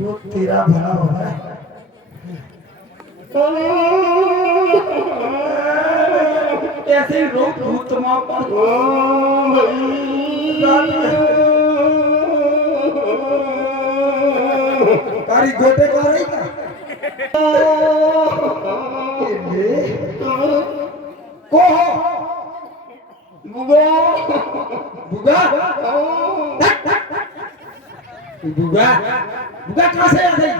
वो तेरा भला होगा। कैसे रोक भूत कारी गोटे का रही का को हो बुगा बुगा बुगा बुगा कहाँ से आ गई?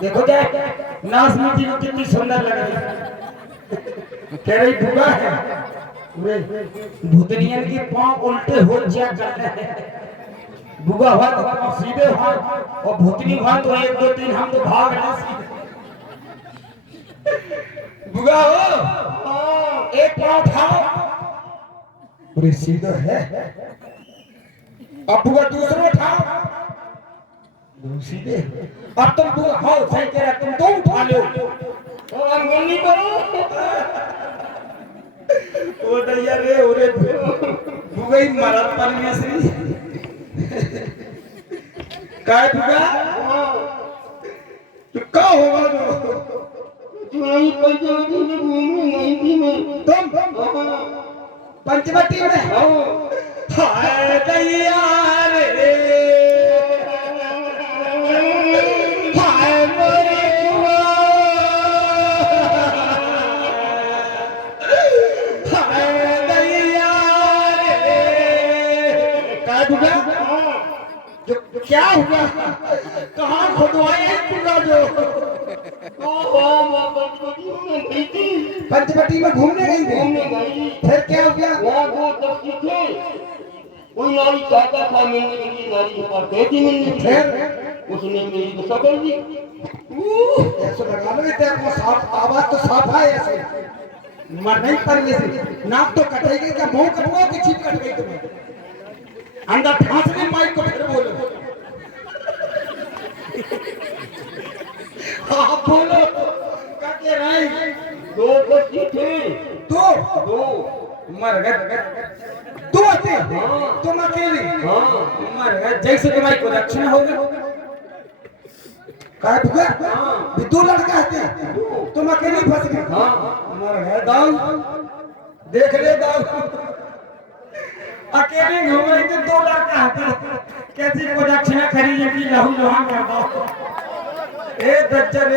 देखो क्या नाशमती को कितनी सुंदर लग रही कह रही बुगा है। भूतनियन के पांव उल्टे हो जा कर रहे हैं। बुगा हुआ तो सीधे हुआ और भूतनी हुआ तो 1 2 3 हम तो भाग रहे सीधे। बुगा हो एक पांव उठाओ पूरे सीधा है। अब बुगा दूसरा उठाओ सीधे। अब तुम बुगा हो सही कह रहा तुम 2 उठा लो और अंगुली करो वो दैया रे ओरे बुगा ही मरा परमेश्वरी काय बुगा तो क्या होगा जो नहीं पंचवटी में घूमने नहीं थी मैं तुम पंचवटी में हाय दैया रे हाय मोरे हाय दैया रे काय बुगा जो क्या हुआ कहाँ खुदवाई है पूरा जो पंचवटी में घूमने गई थी फिर क्या हो गया? वहाँ 2 व्यक्ति थे कोई नारी चाहता था मिलने के लिए नारी के पास गई थी मिलने फिर उसने मेरी गुस्सा कर दी। ऐसा लगा लो इतने आपको साफ आवाज तो साफ है ऐसे मर नहीं पर नाक तो कट गई क्या मुंह कटवा की जीभ कट गई तुम्हें अंदर फांसने माइक को फिर बोलो हाँ बोलो क्या कह रहे हैं? 2 बच्चे थे 2 मर गए 2 थे तुम अकेले मर गए जैसे तुम्हारी को दक्षिणा होगी काय बुगा 2 लड़का थे तुम अकेले फंस गए मर गए दाऊ देख ले दाऊ अकेले घूम रहे थे 2 लड़का थे कैसी को दक्षिणा खरीदे की लहू लोहा कर दो ए दज्जल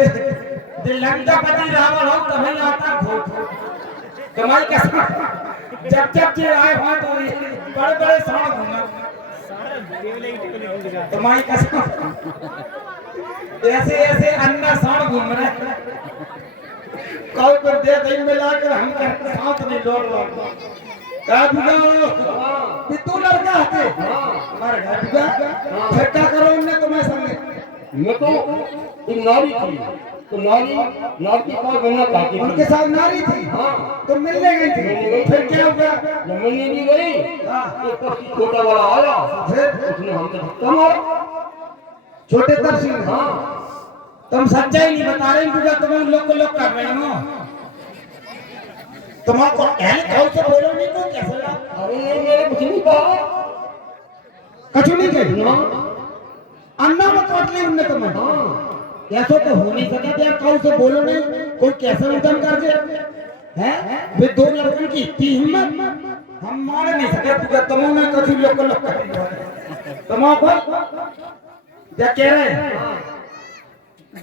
दिलंगा पति रावण हो तभी आता भूत कमाई का जब जे आए हो तो बड़े बड़े साण घूमा कमाई का ऐसे ऐसे अन्ना साण घूम रहे कल पर दे दही मिलाकर हम करते साथ नहीं दौड़ रहा का बुगा तू लड़का है मर गया बुगा फिर क्या करो उनने तुम्हें संगे मैं तो एक नारी थी तो नारी के पास बनना चाहती थी उनके साथ नारी थी तो मिलने गई थी फिर क्या हुआ जब मिलने नहीं गई तो छोटा वाला आया फिर उसने हमसे धक्का मारा छोटे तरसी तुम सच्चाई नहीं बता रहे बुगा तुम लोग को लोग कर रहे हो तुम्हारा कौन से बोलो नहीं तो कैसे अरे मेरे कुछ नहीं कहा कुछ नहीं कहा अन्ना में काट ली उनने तुम्हें ऐसा तो हो नहीं सका यार कौन से बोलो नहीं कोई कैसे उद्यम कर दे हैं वे 2 लड़कों की इतनी हिम्मत हम मार नहीं सके तुमने कुछ लोग को लोग कर तुम्हारा क्या कह रहे हैं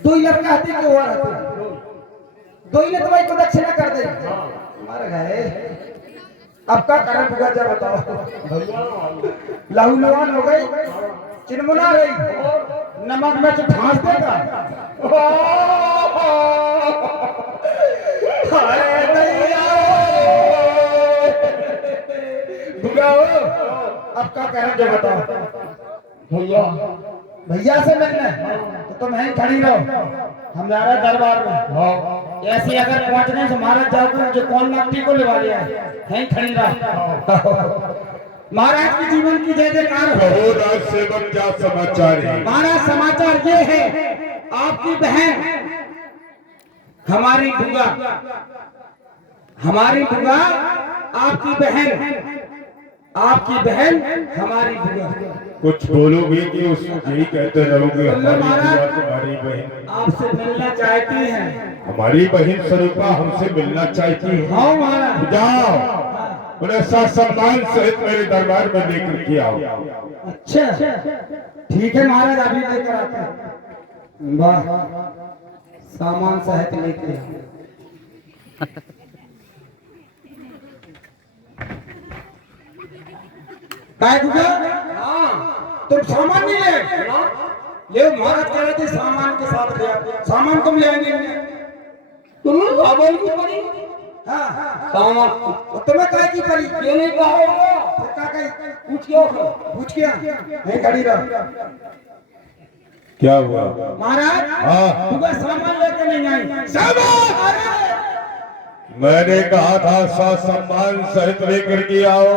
2 लड़का आते के और आते 2 ने तुम्हारी को दक्षिणा कर दे मर गए अब का कारण बुगा जा बताओ लहू लुहान हो गई चिनमुना रही नमक में तो फांस देगा बुगाओ अब का कारण जो बताओ भैया से मिलना तो तुम यहीं खड़ी रहो हमारा दरबार में ऐसी अगर पहुंचने से महाराज जाओगे जो कौन नकटी को लेवा लिया है खड़ी रहो महाराज के जीवन की जय जयकार हो सेवक क्या समाचार है महाराज समाचार ये है आपकी बहन हमारी बुआ आपकी बहन हमारी बुआ कुछ बोलोगे कि उस यही कहते रहोगे हमारी बुआ तुम्हारी बहन आपसे मिलना चाहती हैं। हमारी बहन स्वरूपा हमसे मिलना चाहती है। हाँ महाराज। जाओ उन्हें सम्मान सहित मेरे दरबार में लेकर के आओ। अच्छा ठीक है महाराज, अभी लेकर आते हैं। वाह, सामान सहित लेके आओ। काय गुगा? तुम सामान नहीं ले महाराज कह रहे थे सामान के साथ ले आओ। सामान तुम ले आएंगे तुम सामान की पड़ी। हाँ सामान तुम्हें काय की पड़ी? ये नहीं कहा पूछ क्या नहीं खड़ी रहो। क्या हुआ महाराज? हाँ गुगा सामान लेके नहीं आई। सामान मैंने कहा था सम्मान सहित लेकर के आओ,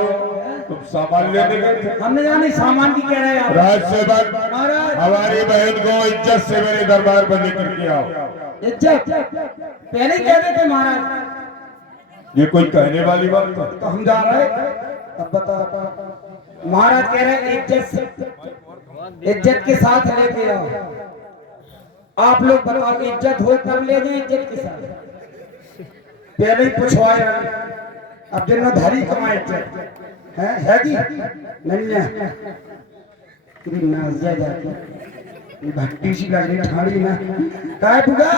तुम सामान लेने गए थे। हमने जानी सामान की कह रहे हैं आप। राजसेवक महाराज हमारी बहन को इज्जत से मेरे दरबार पर लेकर के आओ। इज्जत पहले ही कह रहे थे महाराज। ये कोई कहने वाली बात है? तो हम जा रहे अब बता। महाराज कह रहे हैं इज्जत के साथ लेके आओ। आप लोग बताओ इज्जत हो तब ले जाए इज्जत के साथ? पहले ही पूछवाए अब जिम्मेदारी कमाए इज्जत है कि नहीं है? नाजिया जाती भट्टी सी लग रही ठाड़ी ना काय बुगा।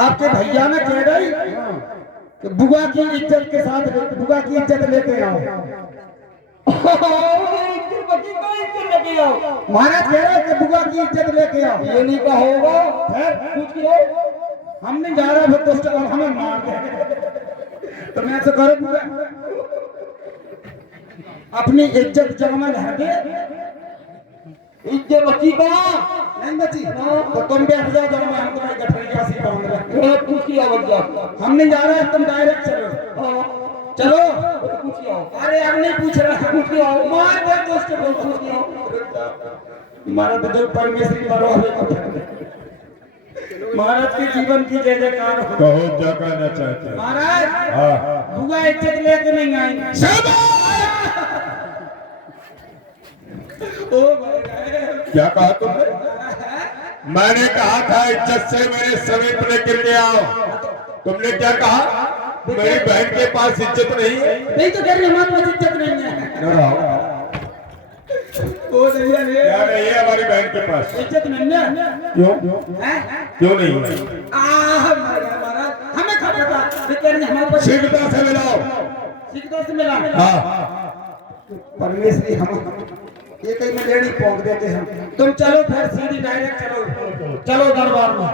आपके भैया ने कह रही कि बुआ की इज्जत के साथ बुआ की इज्जत लेके आओ। महाराज कह रहे कि बुआ की इज्जत लेके आओ। ये नहीं कहोगा पूछिए। हम नहीं जा रहे फिर तो हमें मार दे। तो मैं ऐसे करो बुआ अपनी इज्जत जगमन है। इज्जत बची कहाँ? नहीं बची तो तुम बैठ जाओ जब मैं हम तुम्हारी गठरिया से बांध रहे। पूछ की आवाज हम नहीं जा रहे तुम डायरेक्ट चलो चलो। अरे अब नहीं पूछ रहा पूछ के आओ। मार दे दोस्त को पूछ के आओ। हमारा तो जो परमेश्वरी बरोबर महाराज के जीवन की जय जयकार हो। कहो क्या कहना चाहते हैं महाराज? हाँ बुआ इज्जत लेके नहीं आई। क्या कहा तुमने? मैंने कहा था इज्जत से मेरे समीप लेकर के आओ। तुमने क्या कहा? मेरी बहन के पास इज्जत नहीं है। नहीं तो कह रही हमारे पास इज्जत नहीं है। क्या नहीं है हमारी बहन के पास? इज्जत नहीं है। क्यों क्यों नहीं है? हमें खबर था हमारे पास शीघ्रता से मिलाओ। शीघ्रता से मिला। हाँ परमेश्वरी हम ये कहीं में लेडी पहुंच देते हम। तुम चलो फिर सीधी डायरेक्ट चलो चलो दरबार में।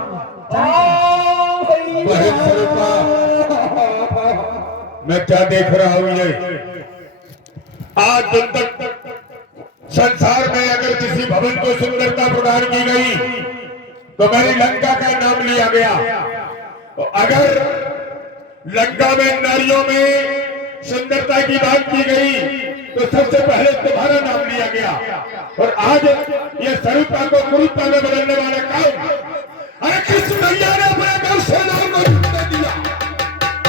बहन स्वरूपा मैं क्या देख रहा हूँ ये आज दिन तक संसार में अगर किसी भवन को सुंदरता प्रदान की गई तो मेरी लंका का नाम लिया गया। तो अगर लंका में नारियों में सुंदरता की बात की गई तो सबसे पहले तुम्हारा नाम लिया गया। और आज ये स्वरूपा को कुरूपा में बदलने वाला कौन? अरे किस मैया ने अपने घर से नाम को जुटने दिया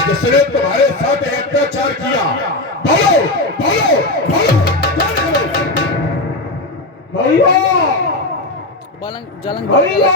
जिसने तुम्हारे साथ अत्याचार किया? बोलो बोलो बोलो भैया जलन भैया